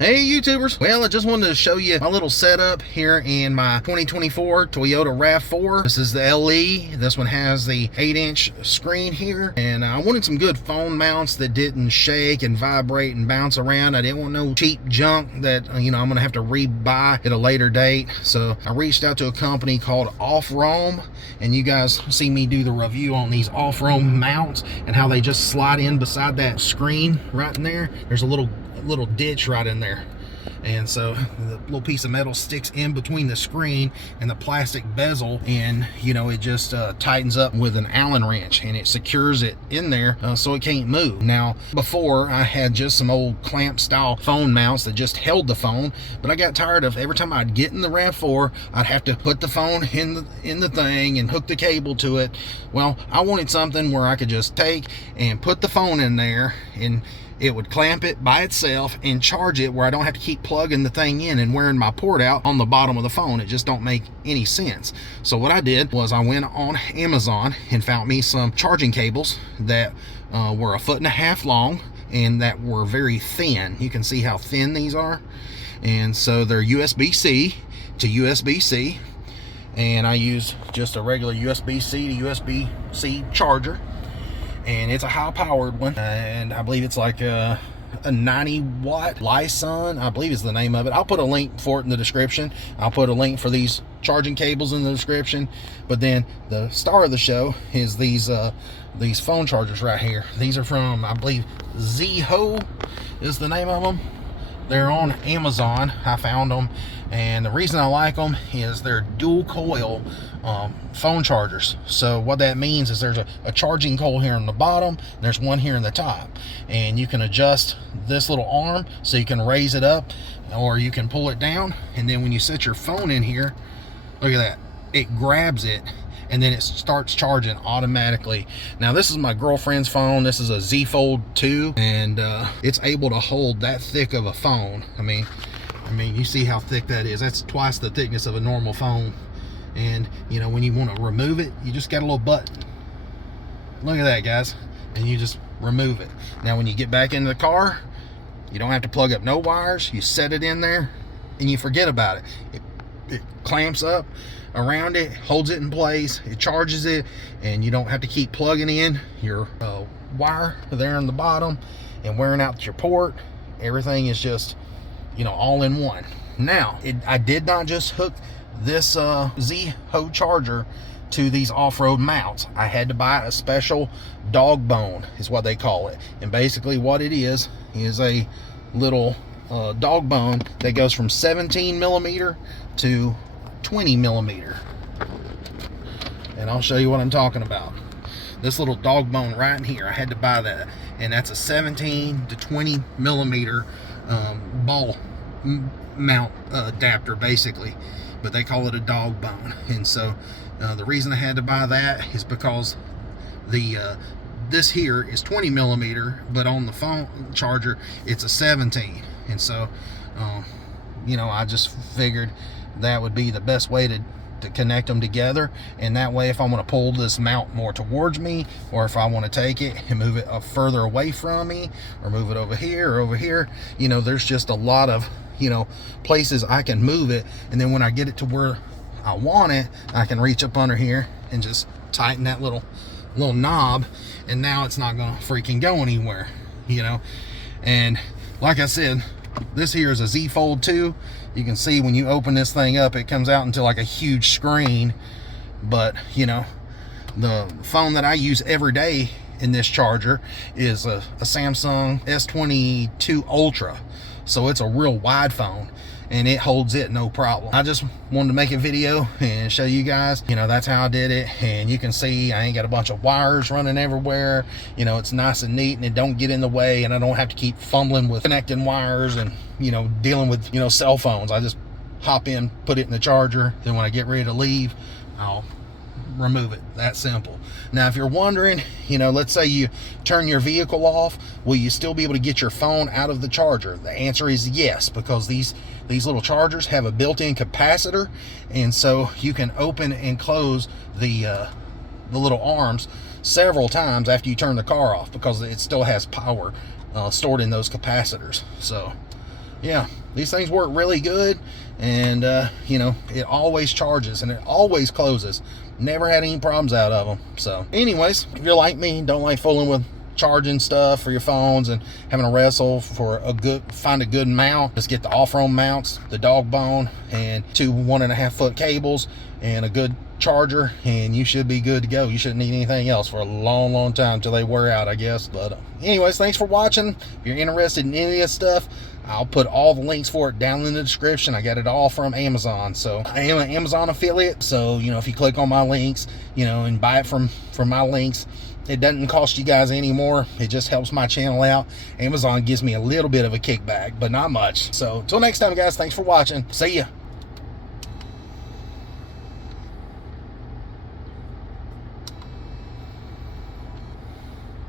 Hey YouTubers, well I just wanted to show you my little setup here in my 2024 Toyota RAV4. This is the LE. This one has the 8-inch screen here, and I wanted some good phone mounts that didn't shake and vibrate and bounce around. I didn't want no cheap junk that I'm gonna have to rebuy at a later date. So I reached out to a company called OFFROAM, and you guys see me do the review on these OFFROAM mounts and how they just slide in beside that screen right in there. There's a little ditch right in there, and so the little piece of metal sticks in between the screen and the plastic bezel, and it just tightens up with an Allen wrench, and it secures it in there so it can't move. Now, before I had just some old clamp style phone mounts that just held the phone, but I got tired of every time I'd get in the RAV4 I'd have to put the phone in the thing and hook the cable to it. Well, I wanted something where I could just take and put the phone in there, and it would clamp it by itself and charge it, where I don't have to keep plugging the thing in and wearing my port out on the bottom of the phone. It just don't make any sense. So what I did was I went on Amazon and found me some charging cables that were 1.5 feet long and that were very thin. You can see how thin these are. And so they're USB-C to USB-C, and I use just a regular USB-C to USB-C charger. And it's a high-powered one, and I believe it's like a 90-watt Lyson, I believe is the name of it. I'll put a link for it in the description. I'll put a link for these charging cables in the description. But then the star of the show is these phone chargers right here. These are from, I believe, Zeho is the name of them. They're on Amazon. I found them, and the reason I like them is they're dual coil phone chargers. So what that means is there's a charging coil here on the bottom, and there's one here in the top, and you can adjust this little arm so you can raise it up, or you can pull it down, and then when you set your phone in here, look at that, it grabs it and then it starts charging automatically. Now this is my girlfriend's phone. This is a Z Fold 2, and it's able to hold that thick of a phone. I mean you see how thick that is. That's twice the thickness of a normal phone. And when you want to remove it, you just got a little button. Look at that, guys, and you just remove it. Now when you get back into the car, you don't have to plug up no wires. You set it in there and you forget about it. It clamps up around it, holds it in place, it charges it, and you don't have to keep plugging in your wire there on the bottom and wearing out your port. Everything is just all in one. Now I did not just hook this Zeho charger to these off-road mounts. I had to buy a special dog bone, is what they call it, and basically what it is a little dog bone that goes from 17 millimeter to 20 millimeter, and I'll show you what I'm talking about. This little dog bone right in here, I had to buy that, and that's a 17 to 20 millimeter ball mount adapter basically, but they call it a dog bone. And so the reason I had to buy that is because this here is 20 millimeter, but on the phone charger it's a 17, and so I just figured that would be the best way to connect them together. And that way, if I want to pull this mount more towards me, or if I want to take it and move it further away from me, or move it over here or over here, there's just a lot of places I can move it. And then when I get it to where I want it, I can reach up under here and just tighten that little knob, and now it's not gonna freaking go anywhere. And like I said, this here is a Z Fold 2. You can see when you open this thing up, it comes out into like a huge screen. But the phone that I use every day in this charger is a Samsung S22 Ultra, so it's a real wide phone, and it holds it no problem. I just wanted to make a video and show you guys, that's how I did it. And you can see I ain't got a bunch of wires running everywhere. It's nice and neat, and it don't get in the way, and I don't have to keep fumbling with connecting wires and dealing with cell phones. I just hop in, put it in the charger, then when I get ready to leave, I'll remove it. That simple. Now if you're wondering, let's say you turn your vehicle off, will you still be able to get your phone out of the charger? The answer is yes, because these little chargers have a built-in capacitor, and so you can open and close the little arms several times after you turn the car off, because it still has power stored in those capacitors. So yeah, these things work really good, and you know, it always charges and it always closes. Never had any problems out of them. So anyways, if you're like me, don't like fooling with charging stuff for your phones and having to wrestle for find a good mount, just get the off-roam mounts, the dog bone, and 2 1.5 foot cables and a good charger, and you should be good to go. You shouldn't need anything else for a long time until they wear out, I guess. But anyways, thanks for watching. If you're interested in any of this stuff, I'll put all the links for it down in the description. I got it all from Amazon, so I am an Amazon affiliate. So you know, if you click on my links, you know, and buy it from my links, it doesn't cost you guys any more. It just helps my channel out. Amazon gives me a little bit of a kickback, but not much. So until next time, guys, thanks for watching. See ya.